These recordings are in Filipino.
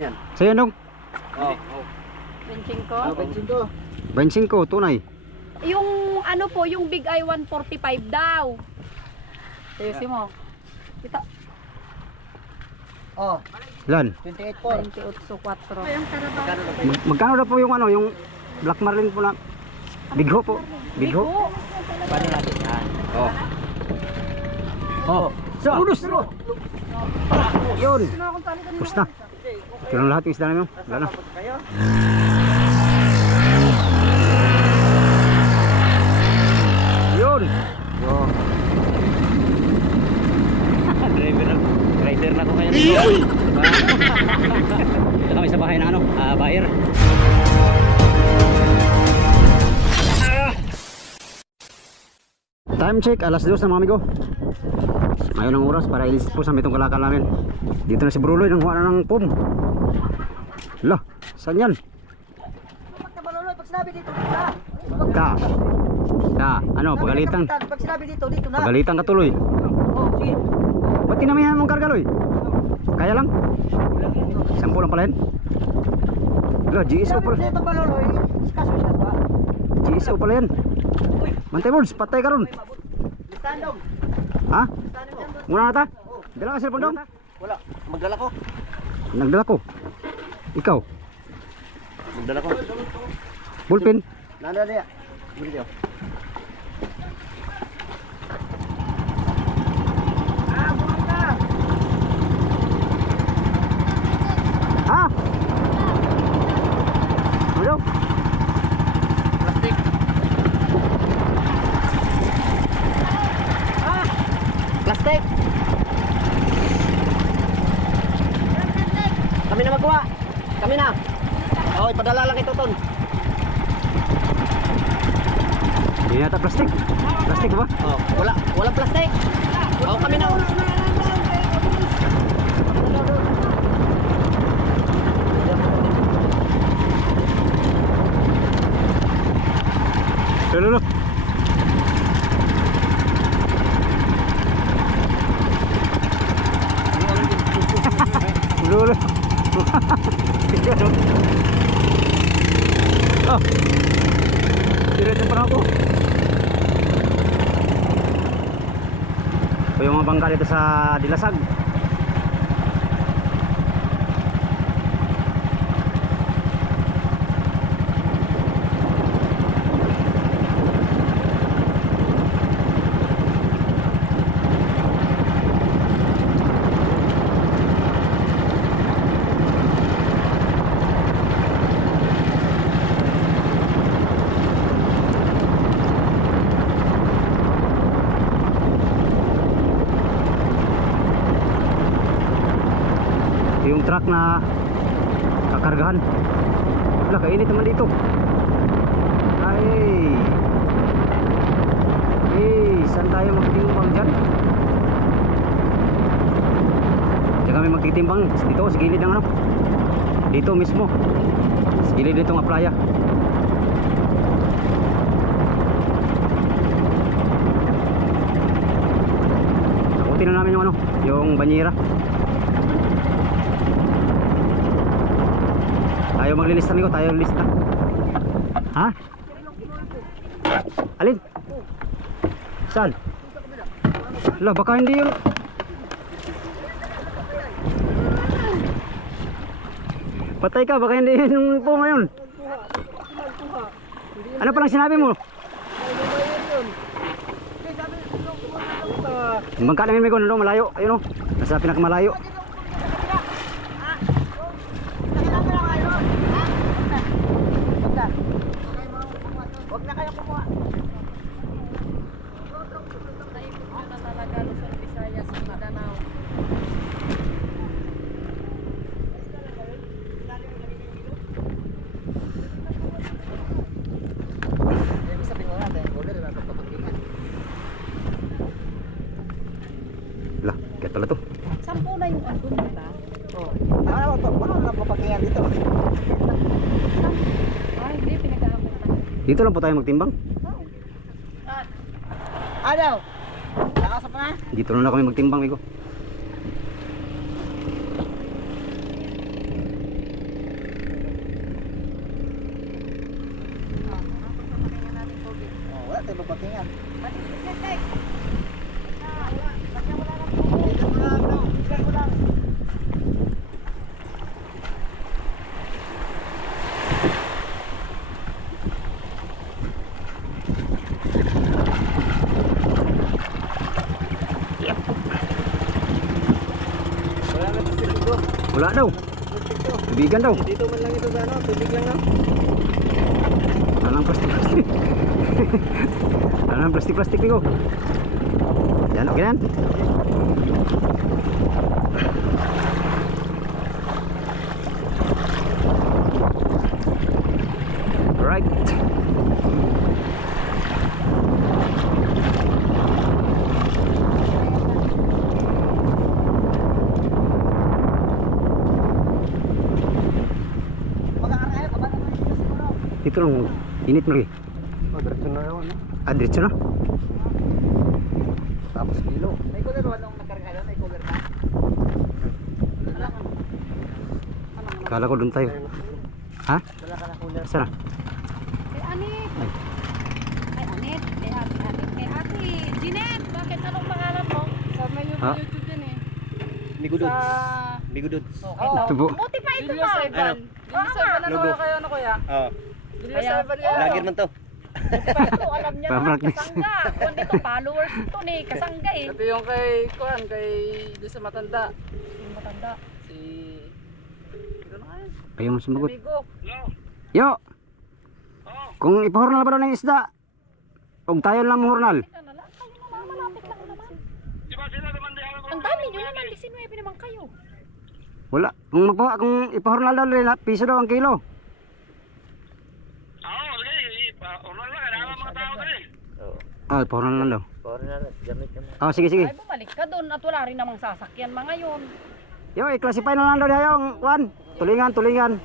Yan. Sa'yo dong? Oh. 25? 25, tunay. Yung ano po, yung big eye 145 daw. Ayusin mo. Kita. Oh, Ilan? 28.4. Ayun, Magkano na po yung ano, yung Black Marlin po na Big Ho po? Big Ho? paano natin yan? Oh. Oh. Sa unos! Yun! Pusta. Ito lang lahat yung isda namin. Wala na. Yun! Yo. Rider na ko ngayon. Diba? Dito kami sa bahay na ano, buyer. Time check, alas 2 na mga amigo. Ngayon ang oras para ilis po sa itong kalakal namin. Dito na si Bruloy nang huwa na ng pum. Lah, saan yan? Ka. Ano, pagalitan. Pag sinabi dito na. Pagalitan ka tuloy. Oh, sige. Ba't tinamihan mong karga, Loy? Kaya lang? 10 lang pala yan? Lah, GSO pala. Dito ba loloy? Kaso ba? GSO pala yan. Mantay Boards, patay ka ron. Standong. Ha? Muna na ta? Dala ka cellphone dong? Wala, magdala ko. Nagdala ko. Ikaw? Magdala ko. Bullpen? Nanda niya. Buli ko. Ha? Ano? Plastic. Plastic. Kami na magawa. Kami na. Oh, ipadala lang ito, Ton. Hindi yata plastic. Plastic ba? Oh, walang plastic. Oh, kami na. Lolo. Lolo. Oh. Diretso pa na ako. Ito yung mga bangka dito sa Dilasag. Yung truck na kakargahan. Wala, kainit naman dito. Ay, saan tayo magtitimbang dyan? Diyan kami magtitimbang dito sa gilid ng ano, dito mismo sa gilid dito ng playa. Takutin na namin yung ano, yung banyera. Tayo maglilista amigo, tayo lista. Ha? Alin? Saan? Lah, baka hindi yun. Patay ka, baka hindi yun yung po ngayon. Ano palang sinabi mo? Yung bangka namin amigo, nandun malayo. Ayun o, nasa pinakamalayo. Huwag na kayo kumuha. Naikot na talaga Luzon, Visayas, Mindanao. Ibig sabihin ko natin, order na pagpapakingan. Lah, kaya pala to. 10 na yung andun nila. Oh. Paano na papakingan dito? Ay, hindi, pinag-aamon na. Dito lang po tayo magtimbang. Ano? Nakasap na? Dito na kami magtimbang amigo. tayo papakingan. Wala na kasi dito. Wala daw. Tubigan daw. Dito man lang ito sa ano, tubig lang no. Walang plastik-plastik. Walang plastik-plastik nih kok. Yan, oke kan? Alright. Dito lang, init mo lagi. Oh, diretso na naman. Ah, diretso na. Tapos kilo. May cooler ba nung nagkarga doon? May cooler pa? Kala ko doon tayo. Ha? Wala ka na cooler. Sana? Kay Anit. Ay. Kay Anit. Kay Ate Anit. Kay Ate Jeanette. Bakit anong pangalan mo? Sa may Ha? YouTube din eh. Migududs. Sa... Migududs. Okay, Ito po. Buti pa ito pa. Ano? Logo. Oo. Kaya, Vlogger man to. ito, alam niya naman, Pa-practice. kasangga. Kung dito, followers ito ni, kasangga eh. Ito yung kay Kuan, kay doon sa matanda. Yung matanda. Si Ayaw mo sumagot. Amigo. Yo! Kung ipahurnal ba daw ng isda? Huwag tayo lang mahurnal. Kayo na lang, malapit lang naman. Ang dami nyo naman, 19 naman kayo. Wala. Kung ipahurnal daw rin, piso daw ang kilo. Oh, ipahurnal lang daw. Oh, sige, sige. Ay, bumalik ka doon at wala rin namang sasakyan mga ngayon. Yo, i-classify na lang daw diha yung Juan. Tulingan.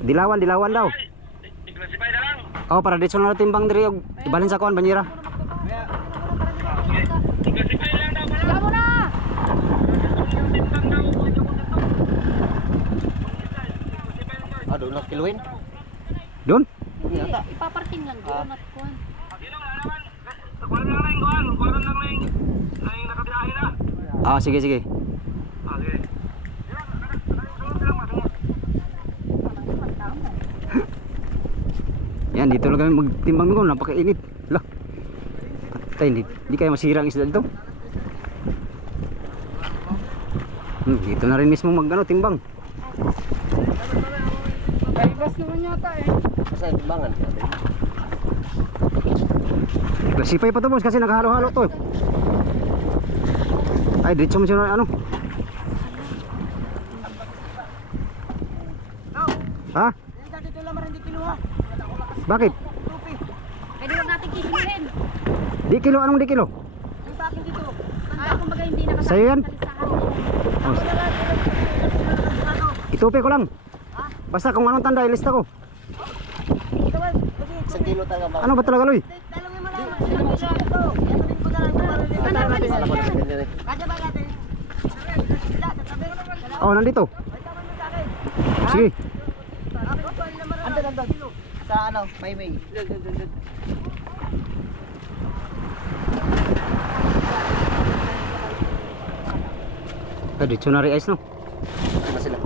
Dilawan daw. I-classify na lang. Oh, para dito na timbang diri og ibalhin sa kuan banyera. Wala mo na! Ah, doon na kiluin. Doon? Hindi, ipaparking lang doon at kuhan. Ah, sige. Yan, dito lang kami magtimbang ko, napakainit. Lah. Patay, hindi kaya masira ang isda dito. Dito na rin mismo timbang. Ay, bas naman yata eh. Basta yung timbangan. Klasify pa to boss kasi naghalo-halo to. Ay, dito mo siya ano? Ha? Bakit? Pwede lang natin kikiluhin. Di kilo, anong di kilo? Ah, kumbaga hindi nakasama. Sa'yo yan? Kalisahan. Oh. Itupi ko lang. Basta kung anong tanda, ilista ko. Isang kilo talaga ba? Ano ba talaga, Loy? Oh, nandito. Sige. Andun. Sa ano, Maymay. Dictionary ice, no? Ito na sila.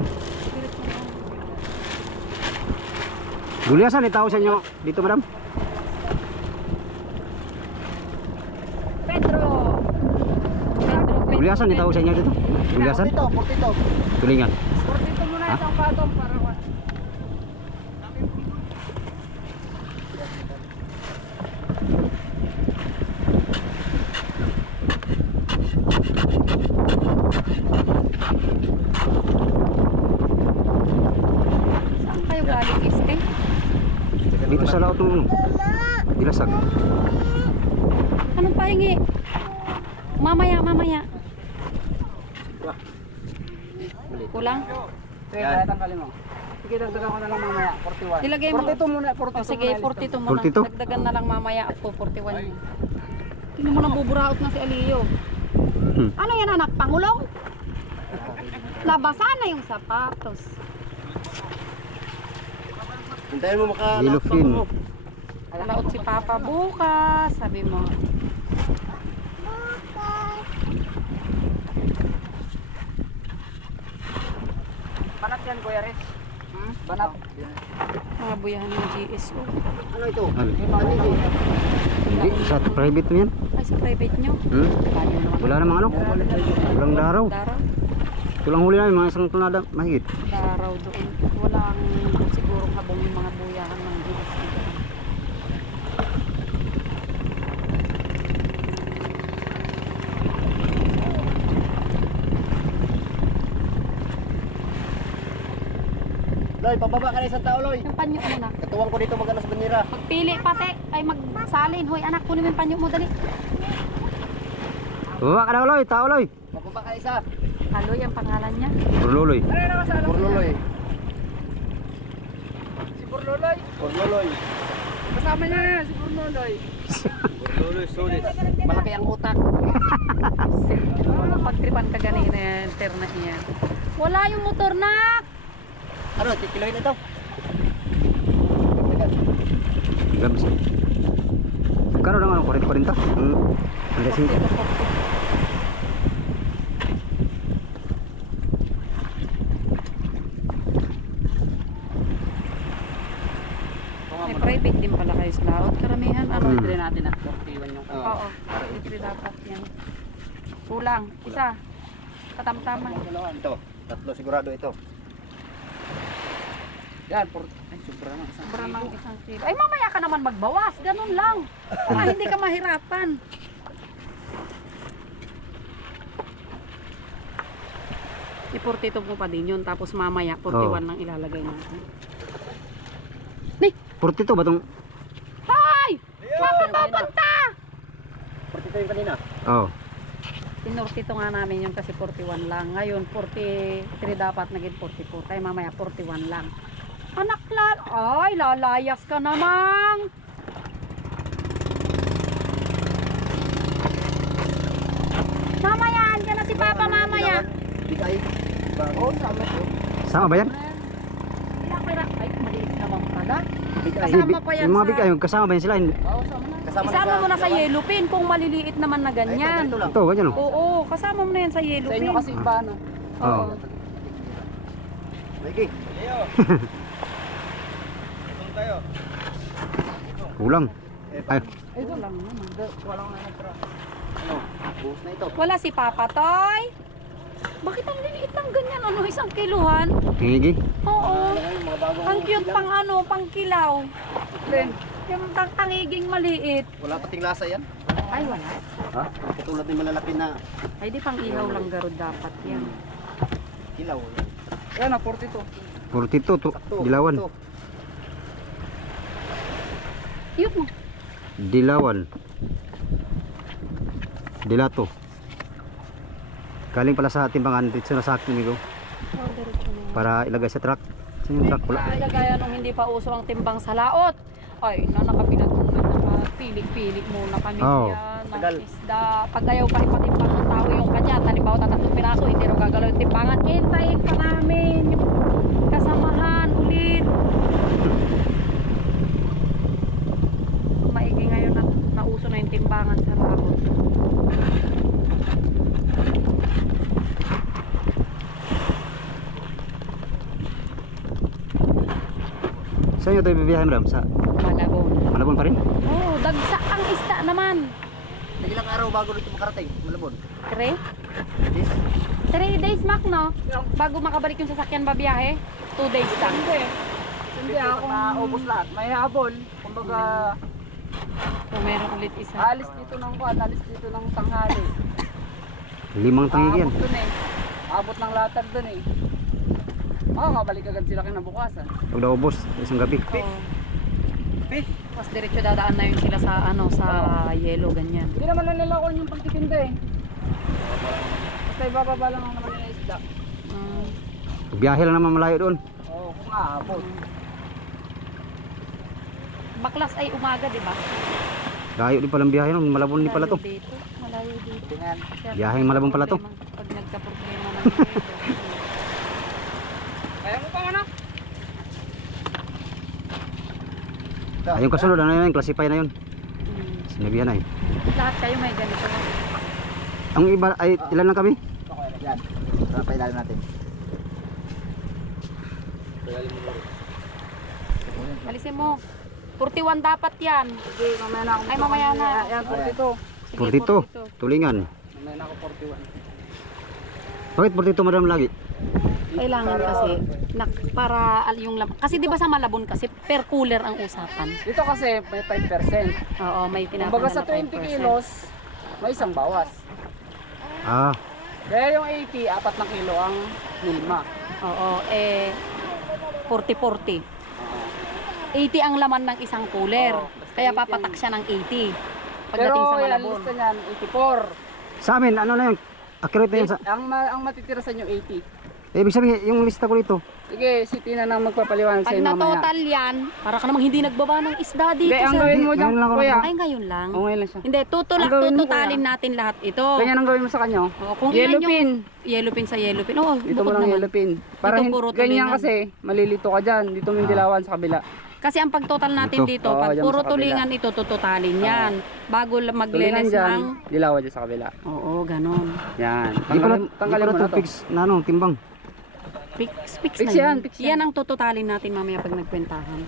Gulyasan, itaw sa inyo dito, madam. Pedro. Gulyasan, itaw sa inyo dito. Gulyasan, 42. tulingan. Dito muna Ha? isang patong para Saan kayo galing, Este? Dito sa laot ng dilasag. Anong pahingi? Mamaya. Kulang? Sige, kaya tanggalin mo. Sige, dagdagan ko na lang mamaya, 41. Ilagay mo. 42 muna, 42 O sige, muna. 42 muna. 42? Dagdagan na lang mamaya at po 41 mo. Tingnan mo nang buburaot na si Aliyo. Ano yan anak? Pangulong? Nabasa na yung sapatos. Hintayin mo Yellowfin. Laot si Papa bukas, sabi mo. Banat yan, Kuya Riz. Banat. Mga buyahan ng GSO. Ano ito? Ano? Ano ito? Hindi, sa private mo yan. Ay, sa private nyo. Hmm? Wala namang ano. Walang daraw. Daraw. Ito lang huli namin, mga isang tonada mahigit. Daraw doon. Walang sigurong habang yung mga buyahan ng GSO. Loy, pababa ka na isang tao, Loy. Yung panyo mo na. Katuwang ko dito magano sa bandera. Magpili pati. Ay magsalin. Hoy anak, kunin mo yung panyo mo dali. Baba ka na, Loy. Tao, Loy. Pababa ka isa. Aloy ang pangalan niya. Burluloy. Burluloy. Si Burluloy. Burluloy. Kasama niya yan, si Burluloy. Burluloy, sulit. Malaki ang utak. Pagtripan ka ganina yan. Internet niya. Wala yung motor nak. Ano, tikiloy na ito. Gabs. Kano na ano, 40-40 ta? Ang gasing. May private din pala kayo sa laot. Karamihan ano. Hmm. Pwede natin ah. 41 yung Oo. Ito dapat yan. Kulang. Isa. Katamtaman. Ito, tatlo sigurado ito. Yan, ay, sobra na. Sobra ng isang kilo. Ay mamaya ka naman magbawas. Ganun lang. Para hindi ka mahirapan. I-42 mo pa din yun. Tapos mamaya 41 lang ilalagay natin. 42 ba itong? Hoy! Saan ka papunta? 42 yung kanina. Oo. Pinurtito nga namin yung kasi 41 lang. Ngayon 43 dapat naging 44. Kaya mamaya 41 lang. Anak lan. Ay, lalayas ka namang. Mamaya, andyan na si Papa mamaya. Bigay. Oo, sama ko. Sama ba yan? Ilang pera? Ay, maliit naman pala. Bigay. Kasama pa yan Yung mga sa... bigay, kasama ba yan sila? Hindi. Oo, sama na. Kasama Isama mo na sa yellow pin kung maliliit naman na ganyan. Ito lang. Ito, ganyan o. Oo, kasama mo na yan sa yellow Sa pin. inyo kasi iba, no? Oo. Mikey. Kulang. Ay, Ito lang naman. Walang na. Ano? Buhos na ito. Wala si Papa Toy. Bakit ang liliit ng ganyan? Ano, 1 kiluhan? hingigi. Oo. Ay, mga bagong Ang cute pang ano, pang kilaw. Then, Yung tangiging maliit. Wala pating lasa yan. Ay, wala. Ha? Katulad ng malalaki na Ay, di pang ihaw lang garod dapat yan. kilaw. yan na, 42. 42 to. Sakto. Dilawan. Sakto. Iyot mo. Dilawan. Dilato. Galing pala sa timbangan dito na sa akin ko Oh, diretso na yan. para ilagay sa truck. Saan yung truck? Wala. Ay, kagaya nung hindi pa uso ang timbang sa laot. Ay, nakapilat mo na nakapilik-pilik muna kami Oo. yan. Tagal. Ng isda. Pag ayaw pa ipatimbang ng tao yung kanya, halimbawa 3 piraso, hindi raw gagalaw yung timbangan. Hintayin pa namin yung kasamahan ulit. Maigi ngayon na nauso na yung timbangan sa laot. Saan nyo ito ibibiyahin, madam? Sa Malabon. Malabon pa rin? Oh, dagsa ang isda naman. Ilang araw bago dito makarating? Malabon. 3 Yes. days, Mac, no? Bago makabalik yung sasakyan babiyahe, 2 days lang. Hindi ako maubos lahat. May habol. Kumbaga, So, meron ulit isa. alis dito ng kwan, alis dito ng tanghali. 5 tangigi yan. Abot dun eh. Abot ng latag dun eh. Oo, mabalik agad sila kinabukasan. Pag naubos, isang gabi. Oo. Fish. Mas diretso dadaan na yun sila sa ano, sa yellow, ganyan. Hindi naman nalalakon yung pagtitinda eh. Basta ibababa lang naman yung isda. Mm. Biyahe lang naman malayo doon. Oo, kung aabot. Baklas ay umaga, di ba? Layo din palang biyahe nun. Malabon din pala to. Malayo dito. Malayo dito. Tingnan. Kaya Biyaheng Malabon pala to. Pag nagka-problema ng yellow. Kaya mo pa mana? Yung kasunod ano yun, classify na yun. Hmm. Sinabihan na eh. Lahat kayo may ganito. Ang iba ay ilan lang kami? Yan. Para pailalim natin. Alisin mo. 41 dapat yan. Sige, mamaya na ako. Ay, mamaya na. Yan, 42. Sige, 42. Tulingan. Mamaya na ako 41. Bakit 42 madam lagi? Kailangan kasi para yung kasi di ba sa Malabon kasi per cooler ang usapan. Dito kasi may 5%. Oo, may pinapanda Kumbaga sa na 20 5%. kilos, may isang bawas. Ah, Kaya yung 80, 4 na kilo ang minima. Oo, 40-40. 80 ang laman ng isang cooler. Oo, basta Kaya 80 papatak yan. siya ng 80. Pero Pagdating sa yan, Malabon. lista niyan, 84. sa amin ano na yun? Accurate na yun sa... Ang matitira sa inyo, 80. Ibig sabihin, yung lista ko dito. Sige, si Tina na magpapaliwanag Pag sa'yo mamaya. na-total yan, para ka namang hindi nagbaba ng isda dito. Hindi, ang sir. gawin mo dyan, Ngayon lang ako kuya. Ay, ngayon lang. Oo, ngayon lang siya. Hindi, Ang gawin mo, tututalin kuya. natin lahat ito. Ganyan ang gawin mo sa kanya. Oo, kung Yellow ilan pin. Yellow pin sa yellow pin. Oo, Dito mo bukod lang naman. yellow pin. Para Dito puro ganyan tulingan. kasi, malilito ka dyan. Dito mo yung dilawan sa kabila. Kasi ang pagtotal natin Ito. dito, Oo, pag yan puro sa kabila. tulingan ito, tututalin yan. Bago Tulingan magleles dyan, ng... dilawan dyan sa kabila. Oo, ganon. Yan. Di pala, Tanggalin mo na to. fix na ano, timbang. Fix Fix na yan, yun. fix yan. Yan ang tututalin natin mamaya pag nagkwentahan.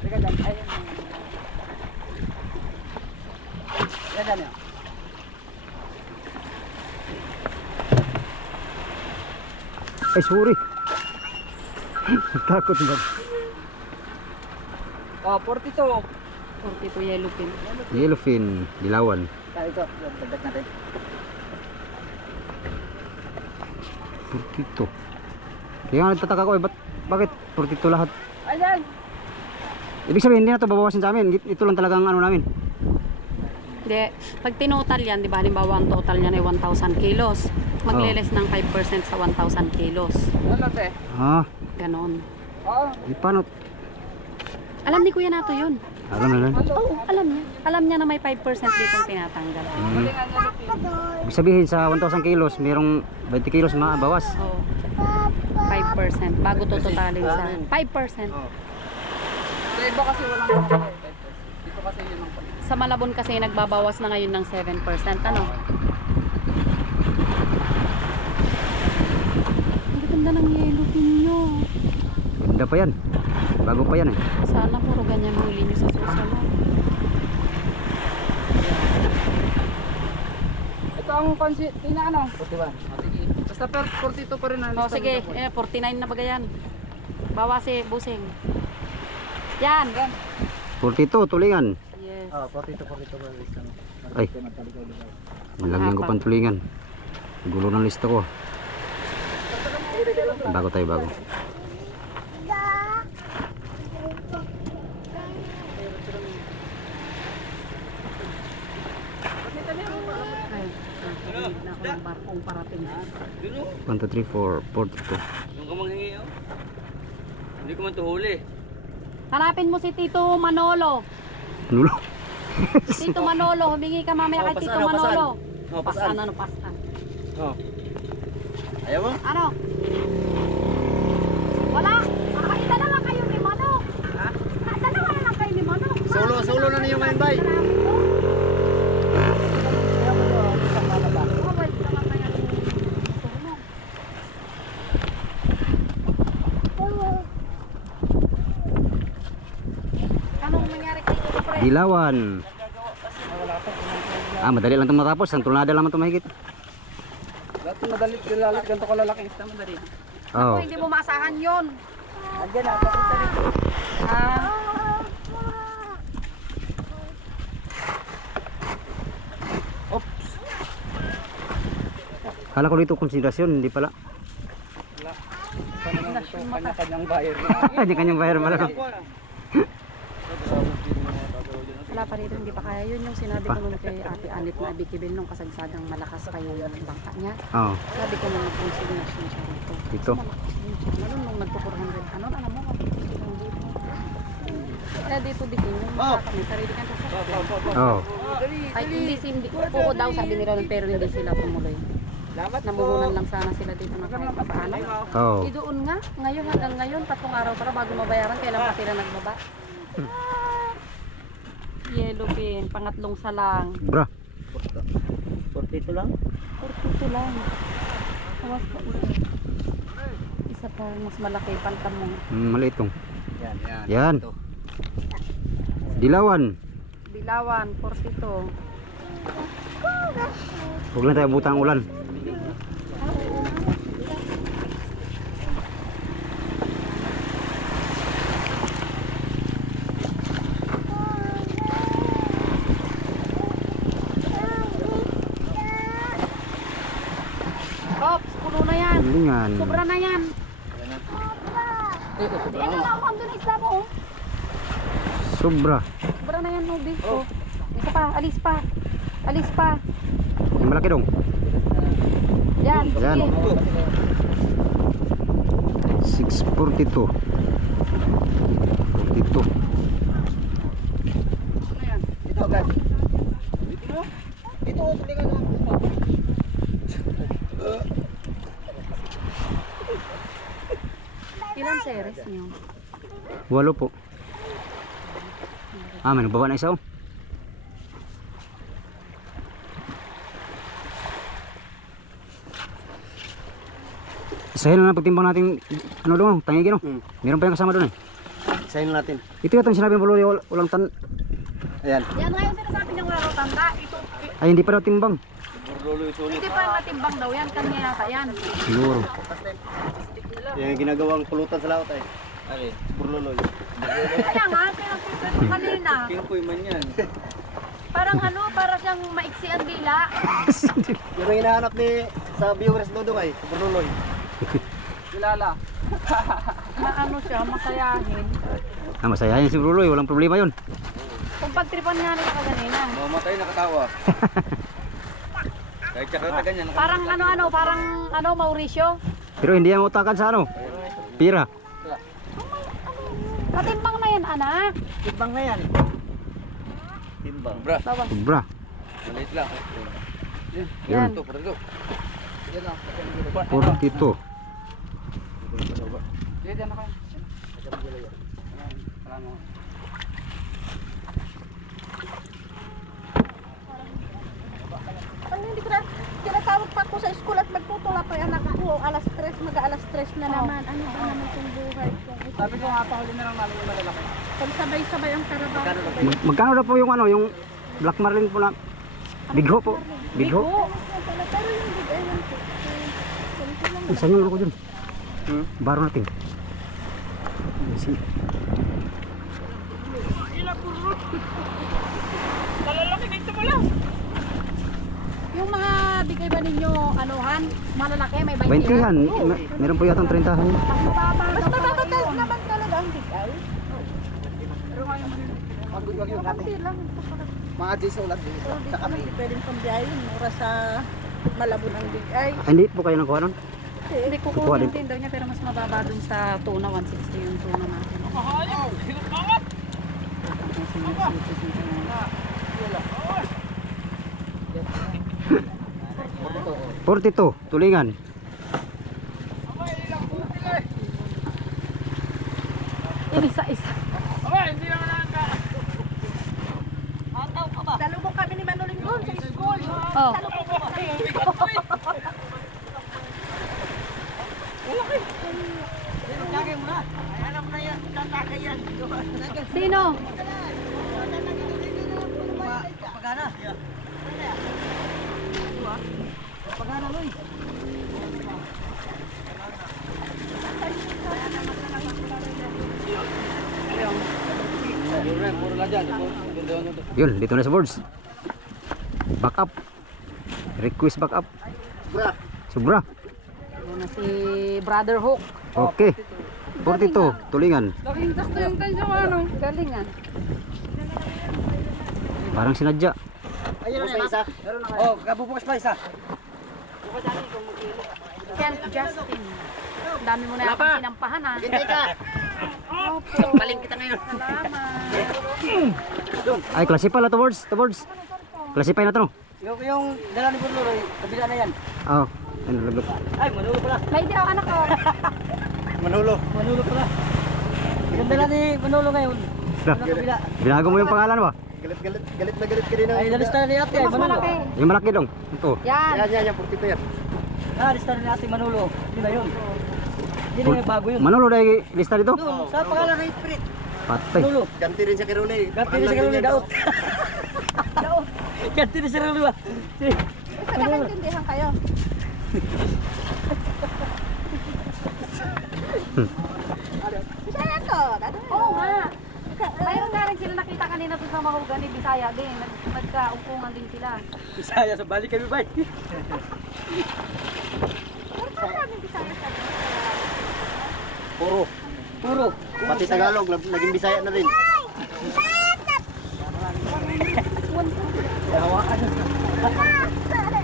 Teka dyan. Ayun. Yan dyan yun. Ay, sorry. Takot ba? Oh, 42. 42 yellow pin. Yellowfin, dilawan. Ito, dagdag natin. 42. Kaya nga nagtataka ko eh, bakit 42 lahat? Ayan. Ibig sabihin, hindi na ito babawasin sa amin. Ito lang talagang ano namin. Hindi, pag tinotal yan, di ba, halimbawa ang total niyan ay 1,000 kilos. Magleles ng 5% sa 1,000 kilos. Ano te? Ah, Ganon. Oo. di paano? Alam ni Kuya Nato yun. Alam na lang. Oo, alam niya. Alam niya na may 5% dito ang tinatanggal. Hmm. Ibig sabihin sa 1,000 kilos, mayroong 20 kilos mabawas. Oo. 5%. Bago tututalin sa 5%. Sa iba kasi walang nakalagay. Dito kasi yun ang pala. Sa Malabon kasi nagbabawas na ngayon ng 7%. Ano? Ang ganda ng yellow pin nyo. Ganda pa yan. Bago pa yan eh. Sana puro ganyan huli nyo sa susunod. Ito ang pansit. Tina ano? 41. Sige. Basta 42 pa rin ang Oh, lista sige, mo. 49 na bagay yan. Bawasi, busing. Yan. 42, tulingan. Yes. Oh, 42 pa rin lista mo. Ay. Malagyan ko pang tulingan. Gulo ng lista ko. Bago tayo, bago. Ay, nakarinig na ako ng barkong parating. 1, 2, 3, 4, 42. Yung ka manghingi, oh. Hindi ko man to huli. Hanapin mo si Tito Manolo. Nulo. Tito Manolo, humingi ka mamaya kay Tito Manolo. Pasaan. Ano, pasan. Oh. Ayaw mo? Ano? Wala. Dalawa kayo ni Manok. Ha? Dalawa na lang kayo ni Manok. Solo na niyo ngayon, bay. Anong nangyari kay Tito Pre? Dilawan. Ah, madali lang ito matapos. Ang tulnada lang ito mahigit. Lahat madali, lalat, ganito kalalaki. Basta madali. Oo. Hindi mo masahan yun. Andyan na, papunta rin. Ah. Kala ko dito konsiderasyon, hindi pala. Kanya-kanyang buyer. Hindi kanyang bayar pala. Wala pa rito, hindi pa kaya yun yung sinabi ko nung kay Ate Anit na Abikibil nung kasagsagang malakas pa yung bangka niya. Oo. Sabi ko nung konsignasyon siya rito. Dito. Malakas yun siya. Nung nagpo-400 ano, alam mo, matitis ko lang dito. Eh, dito din yung kami, sarili kang sasakyan. Oh. Ay, hindi, oo daw sabi nila nun, pero hindi sila tumuloy. Namuhunan lang sana sila dito ng kahit paano. Oh. Di doon nga, ngayon hanggang ngayon, 3 araw para bago mabayaran, kailan pa sila nagbaba. Yellow pin, pangatlong salang. Bra. 42 lang. 42 lang. Tawas pa ulit. Isa pa mas malaki, paltam mo. Maliit tong. Yan. Yan. Dilawan. Dilawan, 42. Huwag lang tayo butang ulan. Ops, puno na yan. Tulingan. Sobra na yan. Yan na lang, ang doon isla mo. Oh. Sobra. Sobra na yan, Nobi. Oh. Isa pa, alis pa. Alis pa. Yung malaki dong. Yan, Yan. sige. 642. 42. Ito agad. Ito, tulingan mo. Ilan series niyo? 8 po. Ah, may nagbaba na isa oh. Isahin na lang pagtimbang natin ano doon, tangigin oh. Meron pa yung kasama doon eh. Isahin natin. Ito yung sinabi mo walang tan. Ayan. Yan nga yung sinasabi niyang laro tanda. Ito, Ay hindi pa daw timbang. hindi pa matimbang daw yan. Kanya yata yan. Siguro. Yan yung ginagawang pulutan sa laot ay. Ali, burloloy. Kaya nga, pinag-prepare ko kanina. Kingpoy man yan. Parang ano, para siyang maiksi ang dila. Yun ang hinahanap ni sa viewers Dodong ay, burloloy. Kilala. Maano siya, masayahin. Ah, masayahin si Bruloy, walang problema yun. Kung pagtripan nga nila kaganina. Mamatay nakatawa. Kahit tsaka ganyan. Parang parang Mauricio. Pero hindi yan utakan sa ano. Pira. Katimbang na yan, anak. Timbang na yan. Timbang. Bra, Bawa. Sobra. maliit lang. Yan. Ito, para ito. Yan lang. 42. Yan na kayo. Salamat. Ano hindi ko na tinatawag pa ako sa school at magtutula pa yung anak ko. Alas 3, mag-alas 3 na naman. Ano ba naman itong buhay ko? Sabi ko nga pa, huli na lang namin yung malalaki. Pagsabay-sabay ang karabaho. Magkano na po yung ano, yung Black Marlin po na Bigho po. Bigho. Pero yung big island ko. Isa nyo ako dun. Baro natin. Si- Yung mga bigay ba ninyo, anuhan, malalaki, may 20 yan. Meron po yatang 30 yan. Mas mababa Mas daw mababa kayo. naman talaga ang big eye. Kakunti lang. Mga G's ulat dito. Pero dito lang hindi pwedeng pambiyahin. Mura sa Malabon ang big eye. Ah, hindi po kayo nakuha nun? Hindi Kukuha kukunin din. din daw niya, pero mas mababa dun sa tuna, 160 yung tuna natin. $42, tulingan. Isa-isa. Salubong kami ni Manuling doon sa school. Oh. Sino? Puro lang dyan. Yun, dito na sa boards. Back up. Request back up. Sobra. Yan na si Brother Hook. Okay. 42, tulingan. Gusto yung tansya mo, ano? Galing ah. Parang sinadya. Ayun na isa. Oh, kabubukas pa isa. Kent Justin. Ang dami mo na yung sinampahan ah. Hindi ka. Sampaling kita ngayon. Salamat. Ay, klase pala to boards. Klasify na to no? Yung dala ni Burluloy, kabila na yan. Oo. Ano, laglog. Ay, manulo pala. May di ako anak ko. Manolo. Manulo pala. Yung dala ni Manolo ngayon. Dah. Ano kabila? Binago mo yung pangalan ba? Galit na galit ka din. Ay, nalista na ni ate. Ay, Mas Manolo. malaki. Yung malaki dong. Ito. Yan. Yan, 42 yan. Nalista na ni ate Manolo. Yun na yun. Yun na yung bago yun. Manolo dahil lista dito? Doon, sa pangalan na Ifrit. Patay. Manolo. Ganti rin siya kay Ruli. Ganti ni si Karuli, daot. Daot. Ganti ni si Karuli ba? Isa na naintindihan kayo. Bisaya to. Oo nga. Mayroon nga rin sila nakita kanina doon sa Mahogany, Bisaya din. Nagkaungkungan din sila. Bisaya, sa balik kami ba? Pero parang namin Bisaya sa Puro. Puro. Pati Tagalog, naging Bisaya na rin.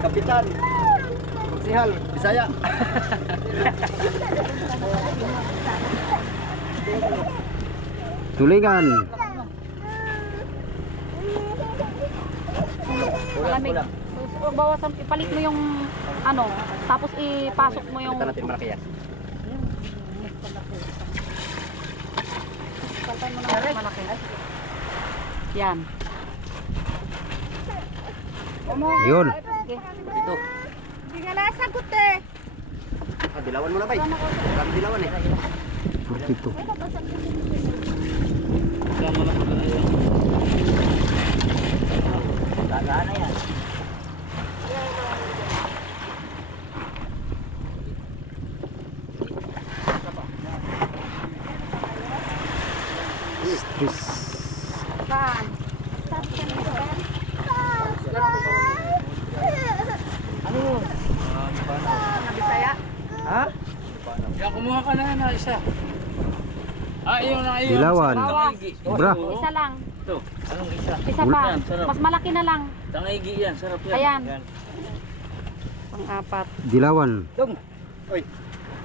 Kapitan. Sihal, Bisaya. Tulingan. Malamig. So, bawasan, ipalit mo yung ano, tapos ipasok mo yung... Kita natin malaki yan. Palitan mo na malaki. Yan. Yun. Sige. Ito. Hindi nga nasagot eh. Dilawan mo na ba? Marami dilawan eh. 42. Lagaan na yan. Stress. Saan? Ano yun? Mga Bisaya? Ha? Yan, kumuha ka na isa. Yung na yun. Dilawan. Tangigi. Bra. Isa lang. Ito. Anong isa? Isa pa. Yan, sarap. Mas malaki na lang. Tangigi yan, sarap yan. Ayan. Yan. Pang-apat. Dilawan. Dong.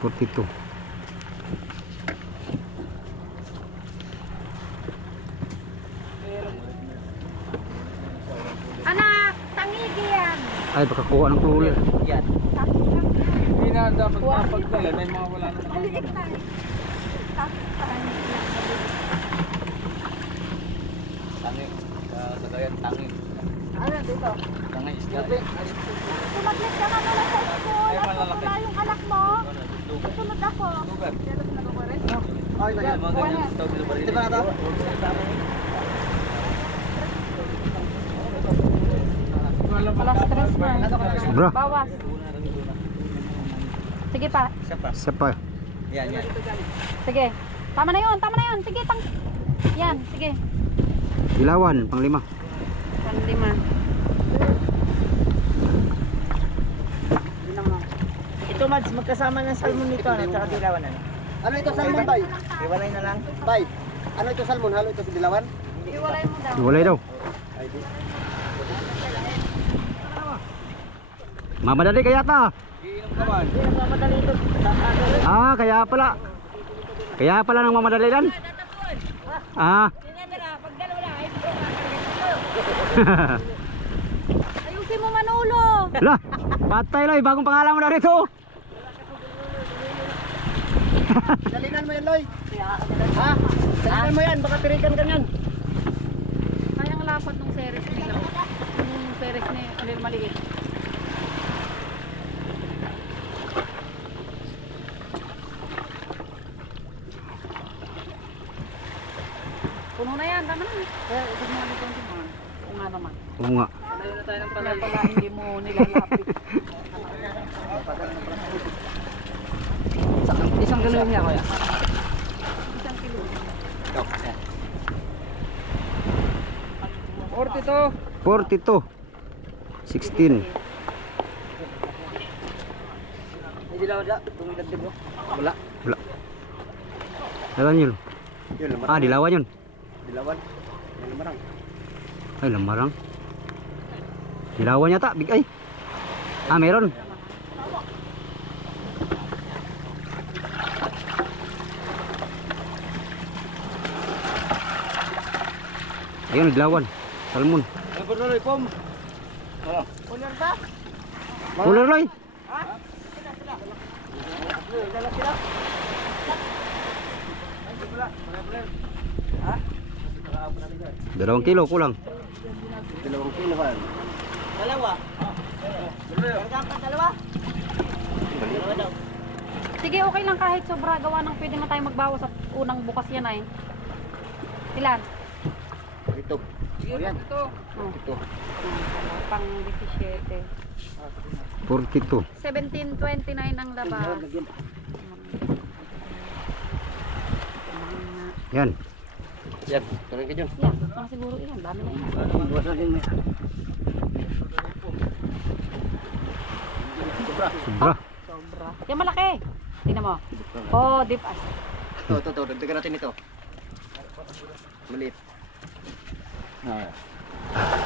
42. Anak! Tangigi yan! Ay, baka kuha ng kulay. Yan. Hindi na dapat mapagdala. May mga wala na. Maliit na. Tangi. Sa Cagayan, tangi. Ano dito? Tangi isda. Sumaglit ka na nila sa school. Ay, At malalaki. pupunta yung anak mo. Dugan. Sunod ako. Dugan. Ay, Yan, mga ganyan. Tawag nila barili. Di ba ito? Alas stress na. Bra. Bawas. Sige pa. Isa pa. Yan, yan. Sige. Tama na yun. Tama na yun. Sige. Yan. Sige. Dilawan, pang-5. Pang-5. Ito, Mads, magkasama ng salmon nito, ano, tsaka dilawan, ano? Ano ito salmon, bay? Iwalay na lang. Bay, ano ito salmon? Halo ito sa dilawan? Iwalay mo daw. Iwalay daw. Ay, di. Mamadali kaya ta. Iinom ka man. Hindi, nagmamadali ito. Ah, kaya pala. Kaya pala nang mamadali dan. Ah. Ayusin mo Manolo. Lah, patay lang, bagong pangalan mo na rito. Dalinan mo yan, Loy. Ha? Dalinan mo yan, baka tirikan ka yan. Kayang lapat ng series nila. Yung series ni Alil Maliit. Puno na yan, tama na. Huwag mo dito yung mga. Oo nga naman. Oo nga. Tayo na tayo ng Kaya palay. pala hindi mo nilalapit. Isang galawin niya, kuya. Isang kilo. 42. 16. May dilawan dyan, tumilagdag mo. Wala. Wala. Dalan yun. Yun, lamarang. Ah, dilawan yun. Dilawan. Yan, lamarang. Ay, lamarang. Dilawan yata. Big ay. Ah, meron. Ayun, dilawan. Salmon. Cooler Loy. Dalawang kilo kulang. 2 kilo kan. Sige, okay lang kahit sobra. Gawa ng pwede na tayo magbawas sa unang bukas yan ay. Ilan? Ito. Oh, yan. Oh. Ito. Pang 17. 42. 17.29 ang labas. Yan. Yan. Tuloy ka dyan. Yan, mga siguro yan. Dami na yan. Buwas na din mo. Sobra. Sobra. Yan malaki. Tingnan mo. Oh, deep as. Ito. Dagdagan natin ito. Maliit.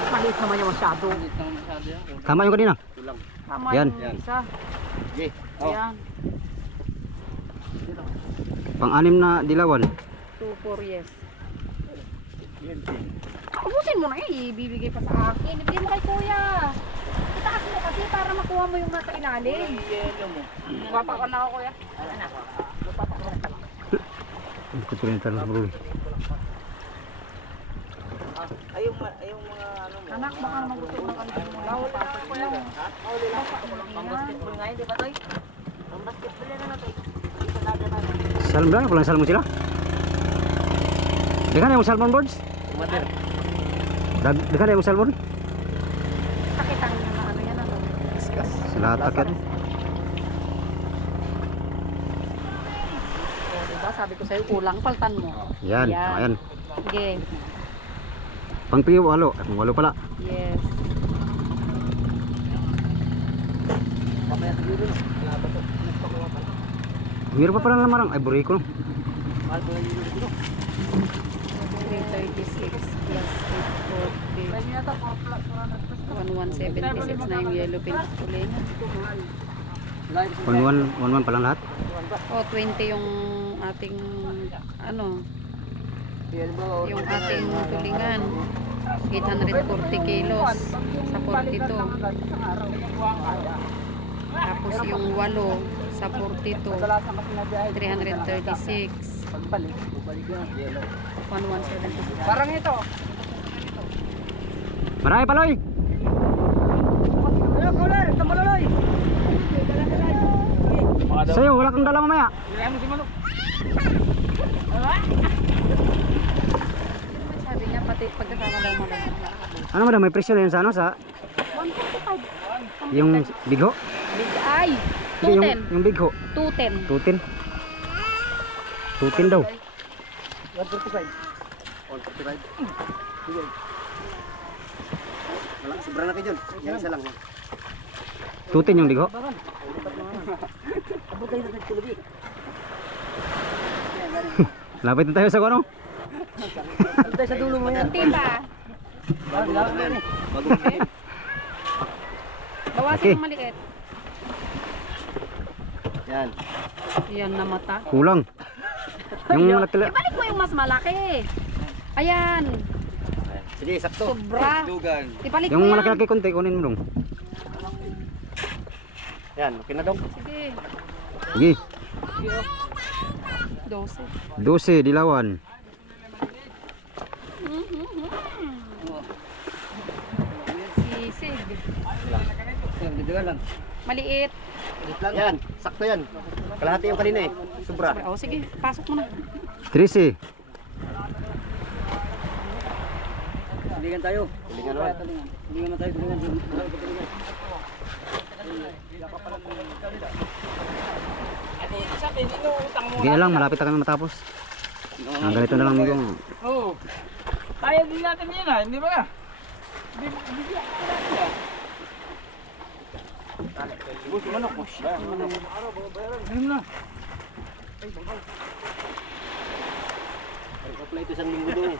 Maliit naman yung masyado. Hindi naman masyado yan. Tama yung kanina. Ito lang. Tama Yan. yung isa. Sige. Oh. Yan. Pang-anim na dilawan. 2-4, yes. Ubusin mo na eh. Ibibigay pa sa akin. Ibigay mo kay kuya. Itaas mo kasi para makuha mo yung nasa ilalim. Papaka na ako kuya. Hindi ko pinuntan sa bro. Anak, baka magusto ng ano mo. Papasok mo lang. Salmon lang, walang salmon sila. Dekan yung salmon birds. Umater. Dekan yung salmon. Sakitan niya na ano yan. Ano. Discuss. Sila takit. Oh, diba? Sabi ko sa'yo, kulang. Paltan mo. Yan. Yan. Ayan. Sige. Pang piyo, walo. Walo pala. Yes. Meron pa pala lamarang. Ay, buri ko. 336 plus 840. 1176 na yung yellow pin tulingan. 1-1 pa lang lahat. O 20 yung ating ano yung ating tulingan. 840 kilos sa 42. Tapos yung 8 sa 42 336 Pagbalik, bubalik na. 1176. Parang ito. Marami pa, Loy. Ayo, kuler. Tambalaloy. Sa'yo, wala kang dala mamaya. Nilagay mo si Manok. Sabi niya pati pagkasama daw mo lang. Ano madam, may presyo na yun sa ano? Sa 145. yung bigho? Big ay. Yung 210. bigho. 210. 210. 210 daw. 145. 145. Sige. Wala, sobra na kayo dyan. Yan isa lang. 210 yung bigho. Abot kayo na nagtulubi. Lapit na tayo sa ano? Ano tayo sa dulo mo yan? Kunti pa. Bago na yan. Bago na yan. Bawasin Okay. ng maliit. Yan. Yan na mata. Kulang. Yung malaki. Ibalik mo yung mas malaki. Ayan. Sige, sakto. Sobra. Dugan. Ibalik Yung mo yan. malaki-laki konti, kunin mo dong. Yan, okay na dong. Sige. Sige. 12. 12 dilawan. Sisig. Dugan lang. Maliit. Yan, sakto yan. Kalahati yung kanina eh. Sobra. O sige, pasok mo na. 13. Tulingan tayo. Tulingan naman. Tulingan na tayo. Tulingan. Sige lang, malapit na kami matapos. Ang ganito na lang yung Oo. Kaya din natin yun ah, hindi ba? Hindi Ano na? Apply ito isang linggo doon.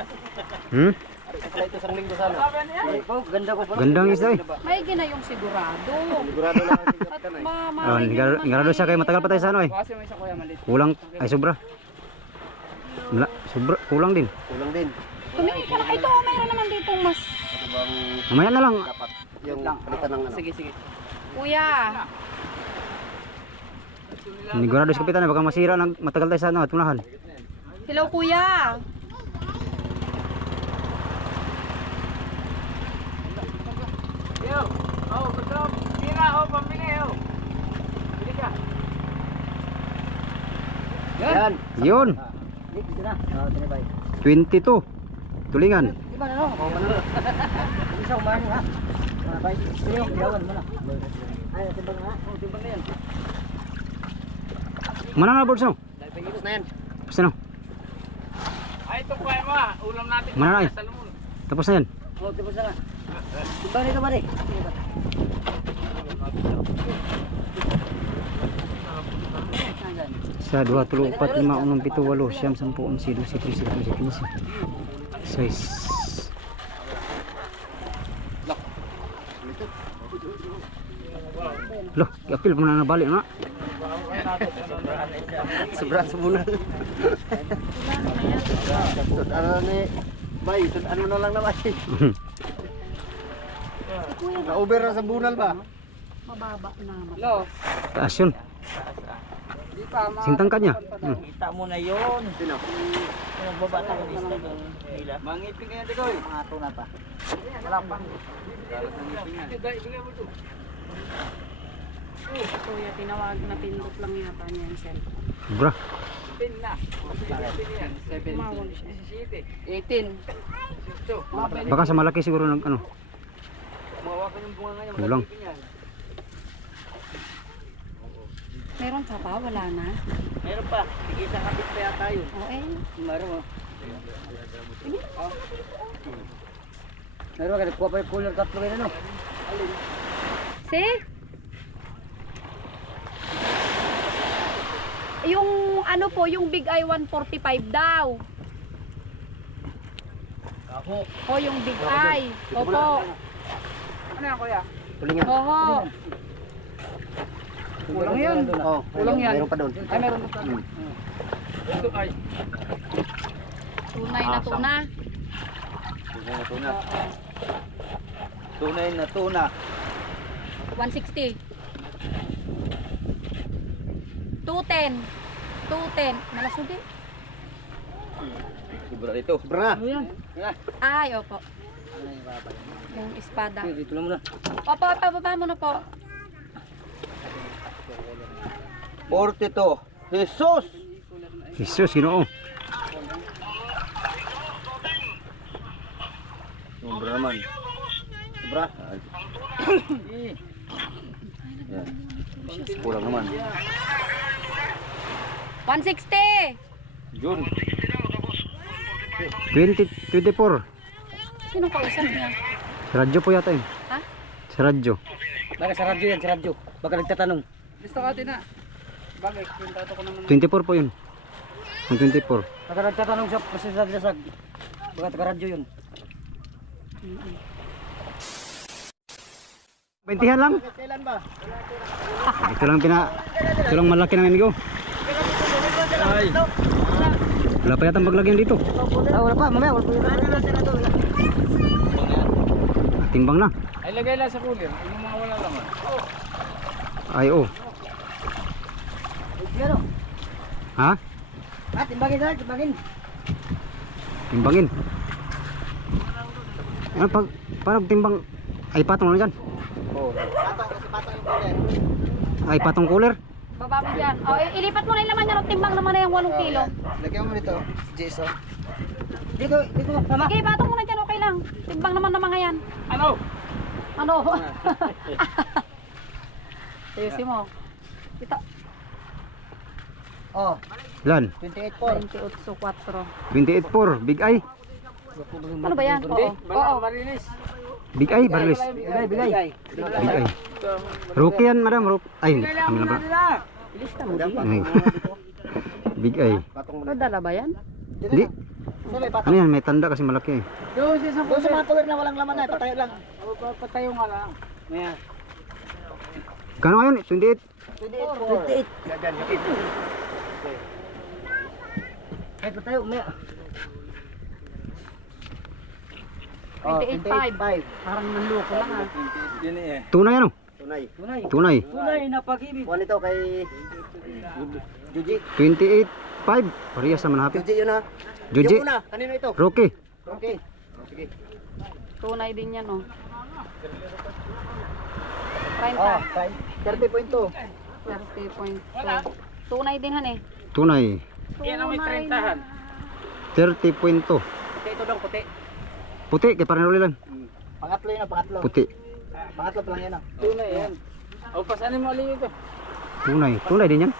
Apply ito isang linggo sana. Ganda ko pala. Gandang isda eh. May ginayong sigurado. Sigurado lang ang sigat At ka na eh. Oh, ngarado siya kay matagal pa tayo sa ano eh. Kasi may isa kuya maliit. Kulang, ay sobra. Wala, sobra, kulang din. Kulang din. Tumingin ka na. Ito, mayroon naman dito mas. Mamaya na lang. Dapat yung palitan ng ano. Sige, sige. Kuya. Nigurado si kapitan, baka masira nang matagal tayo sa ano, at unahan. Hello, kuya. Yo! Oh, gusto! Tira! Oh, pambili! Oh! Bili ka! Yan. Yun, Dito na. Tinibay. 22. Tulingan. Iba na no? Oo, manalo. Isa umahan ha. Bay. Sige, biyawan mo na. Ay, timbang na. Oh, timbang na yan. Mana na boards no? Tapos na yan. Basta no? Ay, ito pa mo ah! Ulam natin Mana na eh? sa lumon. Tapos na yan. Oh, tipos na. Timbang nito ba rin? Sa 2, 3, 4, 5, 6, 7, 8, 9, 10, 11, 12, 13, 14, 15, 16. Loh, apil mo na nabalik na. Sobrang sabunal. Ano ni Bay, ano na lang na Bay. Na-over na sa bunal ba? Mababa naman. Hello. Taas yun. Di pa, Sintang ka niya. Kita mo na yun. Sino? Nagbaba tayo ng isla doon. Nila. Mangipin ka yan, Tikoy. Mga tuna pa. Wala pa. Dalas ng ngipin yan. Kuya, tinawag na pindot lang yata niya yung cellphone. Bra. Pin na. Pin yan. 17. 18. Baka sa malaki siguro ng ano. Mawakan yung bunga ngayon. Kulang. Mangipin yan. Meron pa ba? Wala na? Meron pa. Sige, isang kapit pa yata yun. O eh. Meron mo. Meron ka, nagkuha pa yung cooler tatlo kayo na no? See? Yung ano po, yung Big Eye 145 daw. O yung Big Eye. Opo. Ano yan, kuya? Tulingan. Oho. Kulang yan. Oh, Kulang yan. Meron pa doon. Ay, meron pa. Ito ay. Tunay na tuna. Tunay na tuna. 160. 210. 210. Malasudi. Sobra ito. Sobra. Ay, opo. Yung espada. Dito lang muna. Opo, pababa mo na po. 42. Jesus! Jesus, Ginoo. Sobra naman. Sobra. Yan. Kulang naman. 160. Yun. 24. Sinong kausap niya? Sa radyo po yata yun. Ha? Sa radyo. Baka sa radyo yan, sa radyo. Baka nagtatanong. Gusto ka din na. Bagay, pintato ko naman. 24 po yun. Ang 24. Baka nagtatanong siya kasi sa dasag. Baka taga radyo yun. 20 lang. Kailan ba? Ito lang malaki ng amigo. Wala pa yata paglagyan dito. Ah, wala pa, mamaya wala pa. Timbang na. Ay, lagay lang sa cooler. Yung mga wala laman. Ay oh. Pero, Ha? timbangin na, timbangin. Timbangin. Ano pag parang timbang ay patong na dyan. Patong kasi patong yung kulay. Ay patong cooler. Baba mo dyan. O, ilipat mo na yung laman niya. Timbang naman na yung 8 kilo. Lagyan mo dito, Jason. Dito, tama. Sige, patong mo na dyan. Okay lang. Timbang naman na mga yan. Ano? Ano? Ayusin mo. Ito. Oh, Lan. 28.4. 28.4. 28.4. Big Eye. Ano ba yan? Oo. Oo. Marilis. Big Eye Barlis. Bigay. Big Eye. Rookie yan, madam. Ay, kami na ba? Ay. Big Eye. Ano dala ba yan? Hindi. Ano yan? May tanda kasi malaki eh. Doon sa Doon sa mga tuwer na walang laman na, patayo lang. patayo nga lang. Maya. Kano ngayon? 28. 28. Gagan. Ay, patayo, maya. 28.5. Parang nanloko lang ah. Tunay ano? Tunay. Tunay. Tunay na pag-ibig. Kuha nito kay Juji. 28.5. Parehas naman happy. Juji yun ha. Juji. Yung una, kanino ito? Rocky. Okay. Sige. Tunay din yan oh. 30. Oh, 30.2. 30.2. Tunay din han eh. Tunay. Yan ang may 30-han. 30.2. Puti ito dong, puti. Puti kay parang ulilan. Pangatlo yun, pangatlo. Puti. Pangatlo pa lang yan. Tunay yan. O, pasanin mo alin ito. Tunay. Tunay din yan.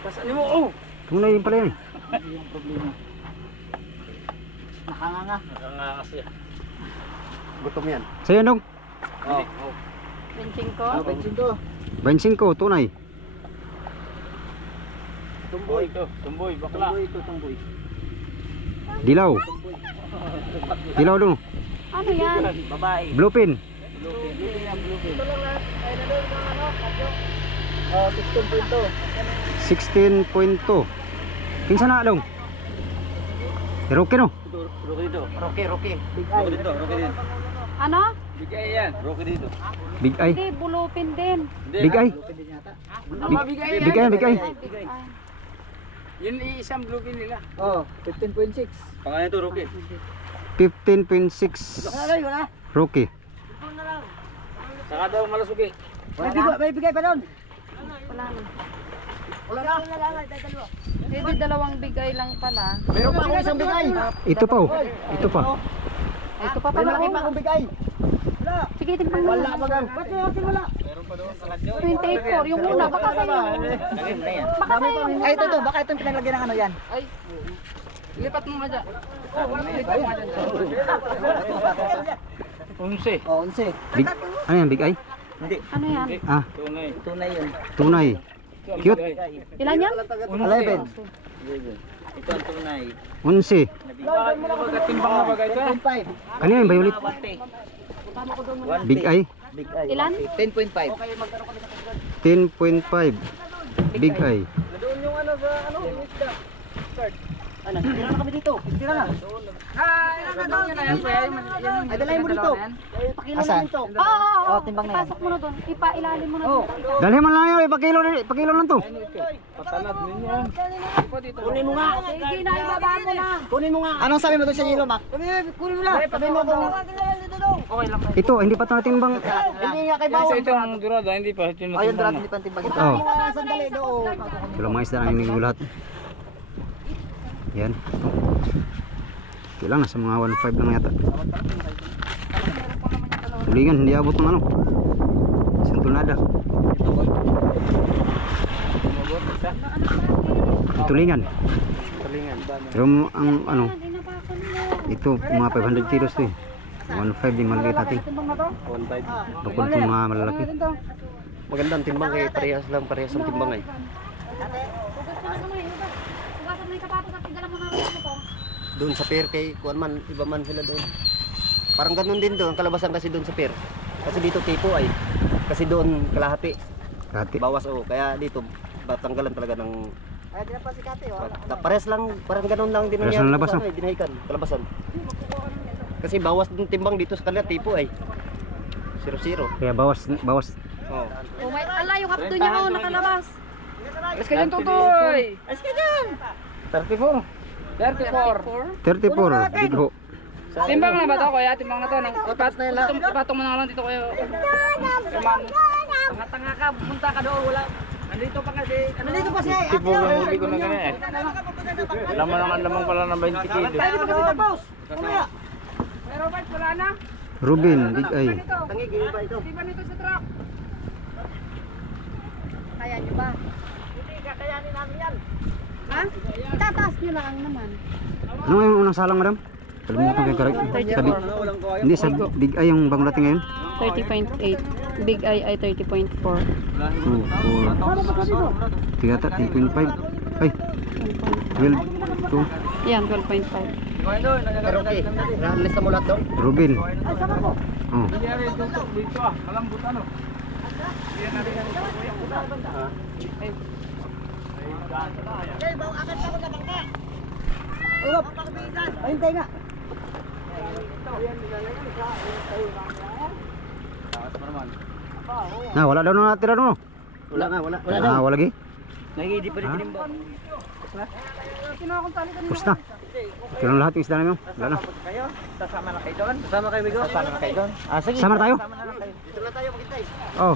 Pasanin mo, oh! Tunay din pala yan. Nakanganga. Nakangakas yan. Gutom yan. Sa'yo dong. Oh. 25. Bensin to. 25. Tunay. Tumboy ito. Tumboy, bakla. Tumboy ito, tumboy. Dilaw. Dilaw dong. Ano yan? Babae. Bluepin. Oh, 16.2. 16.2. Kinsa na dong? Rocky no? Rocky. Big eye. Ano? Bigay yan. Big eye. Hindi, bulupin din. Big eye. Mabigay yan. Big eye, big eye. Big eye. Yun isang bluepin nila. Oh, 15.6. Pangalan ito, Rocky. 15.6. Rocky. Saka daw malasugi. May bigay pa doon. Wala na. Pwede dalawang bigay lang pala. Meron pa akong isang bigay. Ito pa oh. Ito pa. Ay, ito pa May pala. malaki pa akong bigay. Sige, tingnan mo. Wala pa gan. 28.4. Yung una, baka sa'yo. Baka sa'yo. Ay, ito. Baka itong pinaglagyan ng ano yan. Ay, lipat mo nga dyan. Lipat mo nga dyan. 11. Oh, 11. Big, ano yan? Big eye? Ano yan? Ah, Tunay. Tunay yun. tunay. Cute. Ilan yan? 11. Ito ang tunay. 11. Magkatimbang na bagay ito. 10.5. Ano yan? Violet? Big eye? Big eye. Ilan? 10.5. 10.5. Big eye. Ano, tira na kami dito. Tira na. Ay, dalahin mo dito. Pakilan namin ito. Oo. Oh, timbang na yan. Ipasok mo na doon. Ipailalim mo na doon. Dalhin mo lang yun. Ipakilo lang to. Patanad ninyo yan. Kunin mo nga. Sige na, ibaba mo na. Kunin mo nga. Anong sabi mo doon sa yelo, Mac? Kunin mo lang. Sabi mo kung... Ito, hindi pa ito natimbang. Hindi nga kay Kasi Bawang. ito ang durada, hindi pa. Ito yung Ayun, natimbang hindi na. pa timbang. Oh. Sandali doon. Wala mga isda na hinihingi lahat. Yan. Kailangan sa mga 1.5 lang yata. Tulingan, hindi abot ng ano. Isang tunada. Tulingan. Pero ang ano, ito mga 500 kilos to eh. 1.5 din maliit natin. Bakul itong mga malalaki. Magandang timbang kay parehas ang timbang ay. Doon sa pier kay kuan man, iba man sila doon. Parang ganun din doon, kalabasan kasi doon sa pier. Kasi dito tipo ay. Kasi doon kalahati. Hati. Bawas kaya dito batanggalan talaga ng parehas lang, parang ganun lang din Parehas lang labas, no? dinahikan, kalabasan. Kasi bawas ng timbang dito sa kanila tipo ay 0-0. Kaya bawas. Oh. Oh my, ala, yung hapdo niya oh, nakalabas. Alas ka dyan, Tutoy! Alas ka dyan! 34. 34. Big ho. Timbang na ba ito, kuya? Timbang na ito. Ipatong mo na lang dito, kuya. Tanga-tanga ka, punta ka doon. Wala. Nandito pa kasi. Nandito pa siya. Tipo yung huli ko na ganyan eh. Lamang pala ng 20 kilo. Pero Bart, wala na. Rubin, big eye. Tangi gini pa ito. Di ba nito sa truck? Kaya nyo ba? Hindi, kakayanin namin yan. Ha? Itataas nyo lang naman. Ano yung unang salang, madam? Kalimutan ko yung correct. Sabi, hindi, sa big eye yung bagong dating ngayon. 30.8. Big eye ay 30.4. 2, 4. Tigata, 10.5. Ay, 12. 2. Yan, 12.5. Pero okay, na-analyze na mo lahat doon. Rubin. Oh. Hindi namin tutok dito ah. Malambot ano. Ayun tayo nga. Na, wala daw na natira no. Wala nga, wala. Wala Ah, wala lagi. Nagigidi pa rin Ha? din ba? Pusta. Ito lang lahat yung isda namin. Wala na. Sasama na kayo doon? Sasama kayo, Migo? Sasama na kayo doon? Ah, sige. Sama na tayo. Sasama na lang kayo. Dito lang tayo, maghintay. Oh,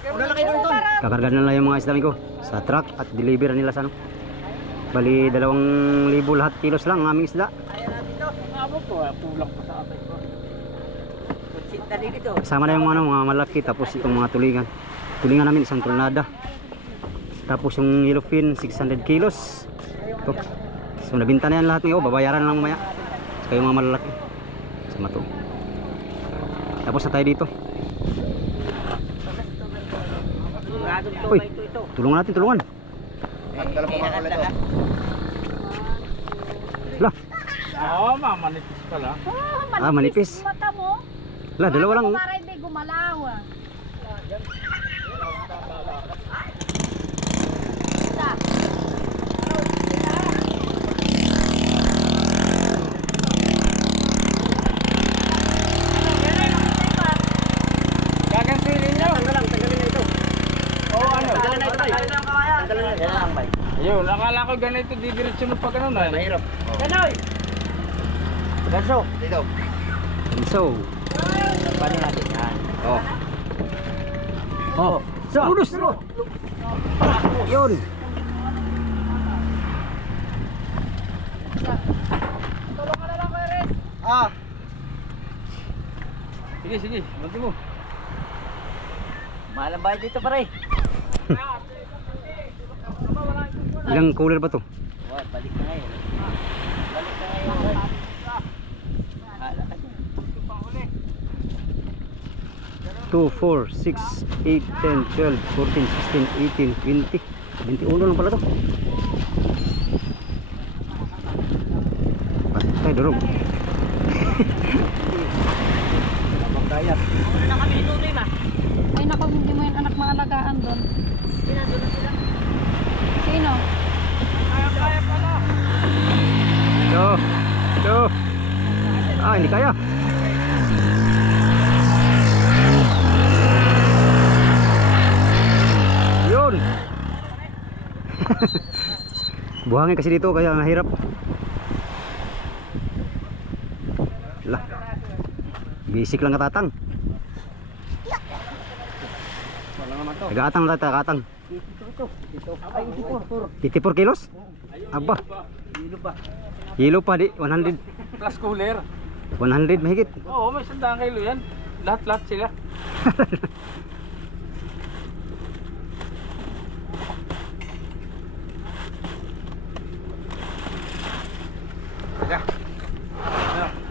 Una lang kayo doon. kakarga na lang yung mga isda ko sa truck at deliver nila sa ano. Bali 2,000 lahat kilos lang ang aming isda. Kasama na yung mga, mga malaki tapos itong mga tulingan. Tulingan namin isang tonelada. Tapos yung yellowfin 600 kilos. Ito. So nabinta na yan lahat ngayon. Babayaran lang mamaya. Saka yung mga malalaki. Sama to. Tapos na tayo dito. Uy, tulungan natin, tulungan. Ang dalawa mga kulit to. Lah, Oo, manipis pala. ah, manipis. Mata mo. Lah, dalawa lang. Para hindi gumalaw. Gagansilin nyo. Tanggalan na ito. Oo, ano? Tanggalan na ito, bay. Tanggalan na ito. Yan lang, bay. Ayun, akala ko ganito didiretso mo pa ganun eh. Mahirap. Ganoy! Ganso. Dito. So, Paano natin yan? oh. Oh, so, udus. Yun. Ah! Sige, sige, bantu mo. Mahal ang bayad dito, pare. Ilang cooler ba to? What? Balik na ngayon. Balik na ngayon. Hala ka dyan. 2, 4, 6, 8, 10, 12, 14, 16, 18, 20. 21 lang pala to. Patay, durog. Kaya. Ano na kami ni Tutoy, ma? Ay naku, hindi mo yung anak maalagaan doon. Sino? Ito. Ito. Ah, hindi kaya. Yun. Buhangin kasi dito kaya mahirap. Lah. Basic lang katatang. Tagatang lang tagatang. Dito. Ay, dito. 54 kilos? Aba. Hilo pa di 100. Plus cooler. 100 mahigit. Oo, may 100 kilo yan. Lahat-lahat sila.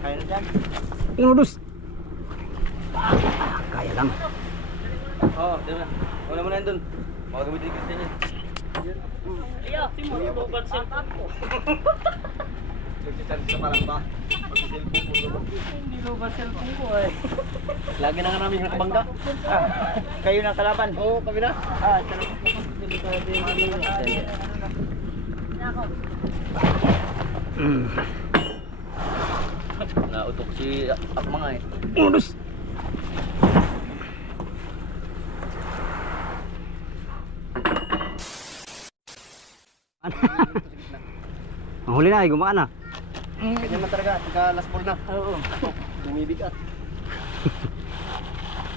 Kaya na dyan. Unudus. Kaya lang. Oo, di ba? Wala mo na yan dun. Mga gamit din kasi niya. Iyo, sinubukan sa tapo. Nagsisan sa parang ba? Hindi mo ba cellphone ko eh. Lagi na nga namin nakabangga. Kayo na kalaban. Oo, kami na. Nautok si Akmang eh. Unudus. Ang huli na ay gumaan na. Ganyan man talaga, pagka last ball na. Oo. Bumibigat.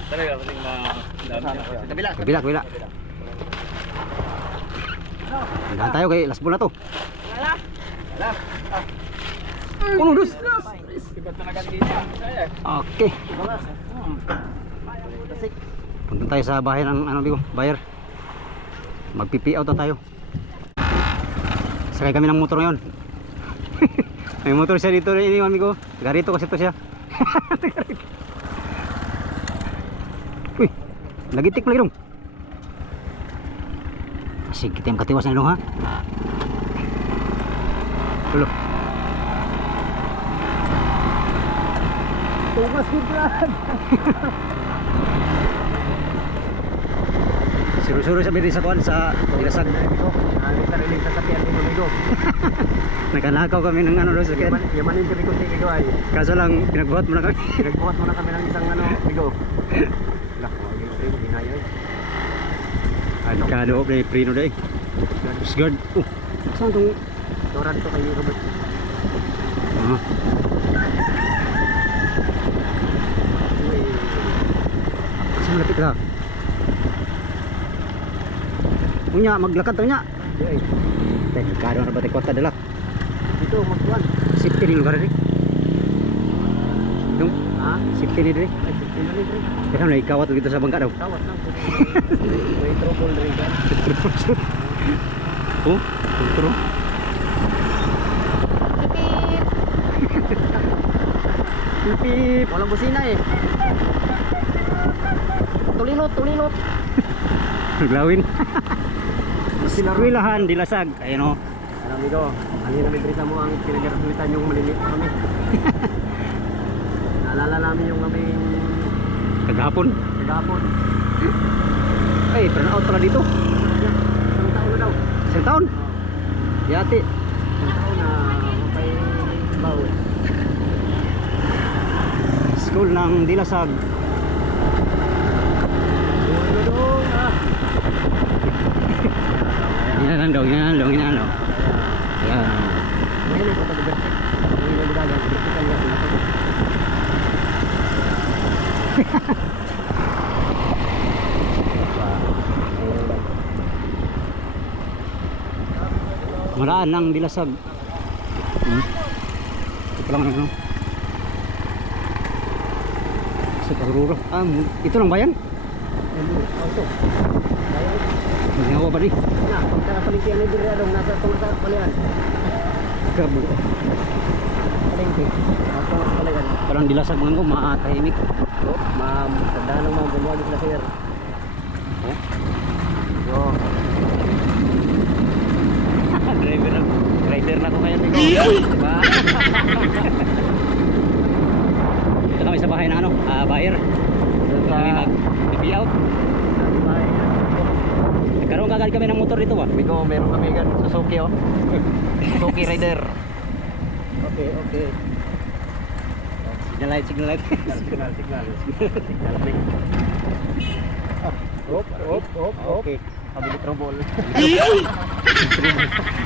Talaga, paling dami niya. Sa kabila. Kabila, kabila. Dahan tayo kay last ball na to. Unudus. Iba talaga dito. Okay. Punta tayo sa bahay ng ano bigo, buyer. Magpipi out na tayo. Sakay kami ng motor ngayon. May motor siya dito rin iniwan ko. Taga rito kasi to siya. Taga rito. Uy, lagitik lagi dong. Sige, kita yung katiwas na dong ha. Tulo. Tumas ko plan. Suro sa bili sa kuan sa Dilasag. Alis na rin sa sakyan ni Migo. Nakanakaw kami ng ano doon sa sakyan. Yamanin kami kung Migo ay. Kaso lang pinagbuhat mo na kami. Pinagbuhat mo na kami ng isang Migo. Lah, maging train hinayo. Ano? Kado pre prino day. Coast Guard. Saan tong Doran to kay Robert. ah. Saan malapit ka? Unya maglakad to nya. Ay, Tay kado na ba tay kwarta dala. dito magkuan. Safety ni lugar ni. Dong, Ha? safety ni dire. Ay, pinali rin. Kaya na ikawat dito sa bangka daw. Tawat lang. May trouble rin ka. Oh, kontrol. Pipip. Walang busina eh. Tulinot, tulinot. Naglawin. Eskwelahan Dilasag. Ayun oh. Alam Migo, kanina may drita mo ang pinag-arasuitan yung maliliit pa kami. Naalala namin yung aming Kagahapon. kagapon. Ay, turn out pala dito. Isang taon na daw. Isang taon. Yati. Isang taon na mapay bawal. School ng Dilasag. Dong, ah. Inalandong. Yan. Ngayon ay patagagat. Ngayon ay gudagan. Bertikan nga sila. Maraan ng Dilasag. Ito lang ano. Sa Pagururo. Ito lang bayan? Auto. Nangawa ba di? Na, pagkakapaligyan ni Diri Adong nasa tumatang palian. Gabo. Palengke. Tumatang palian. Parang Dilasag mga ko, matahimik. Oh, ma'am, tandaan ng mga gulwag sila sir. Oh. Yo. Rider na ko ngayon, Migo. Diba? Ito kami sa bahay ng ano, buyer. Ito kami mag-BB out. Nagkaroon kagad kami ng motor dito ba? Migo, meron kami gan Suzuki oh. Suzuki Rider. Okay. Signal light. Signal. Okay. Pabili trouble.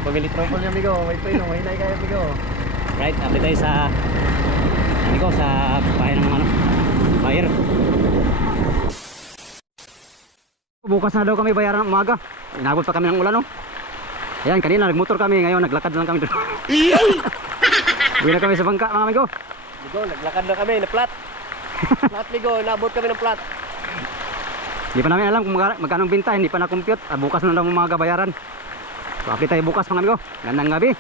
Pabili trouble niya Migo. May pino, may hinay kaya Migo. Right, update tayo sa sa bahay ng mga ano, buyer. Bukas na daw kami bayaran ng umaga. Inabot pa kami ng ulan, no? Ayan, kanina nagmotor kami, ngayon naglakad na lang kami doon. Uwi na kami sa bangka, mga amigo. Migo, naglakad na kami na plat. Plat Migo, nabot kami ng plat. Hindi pa namin alam kung magkano ang binta, hindi pa na-compute. Bukas na daw umaga bayaran. So, update tayo bukas, mga amigo. Gandang gabi.